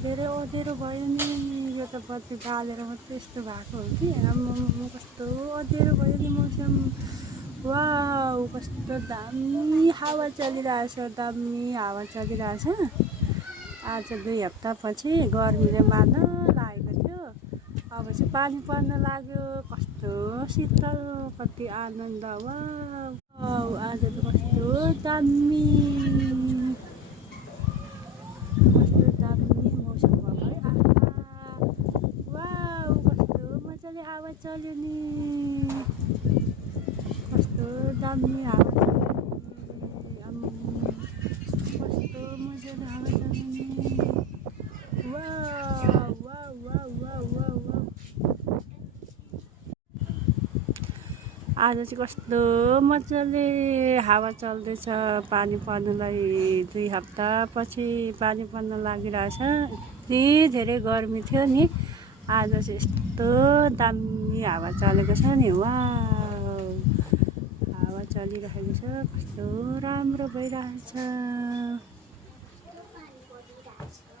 धेरै अँध्यारो भयो नि। यो त बत्ती बालेर मात्रै यस्तो भएको हो कि आम्मामा कस्तो अँध्यारो भयो नि मौसम। वाउ कस्तो दामी हावा चलिरहेछ, दामी हावा चलिरहेछ। आज 2 हप्तापछि गर्मीले मार्न लागेको थियो, अब चाहिँ पानी पर्न लाग्यो। कस्तो शीतल, कति आनन्द। वाउ आज त कस्तो दामी मौसम भयो है। आहा वाउ कस्तो मजाले हावा चल्यो नि, कस्तो दामी हावा चल्यो नि। आम्मामा कस्तो मजाले हावा चल्यो नि। Wow wow wow wow wow wow आज चाहिँ कस्तो मजाले हावा चल्दैछ। पानी पर्नलाई 2 हप्तापछि पानी पर्न लागिरहेछ। यति धेरै गर्मी थियो नि, आज चाहिँ यस्तो दामी हावा चलेको छ नि। वाउ हावा चलिरहेको छ, कस्तो राम्रो भइरहेछ।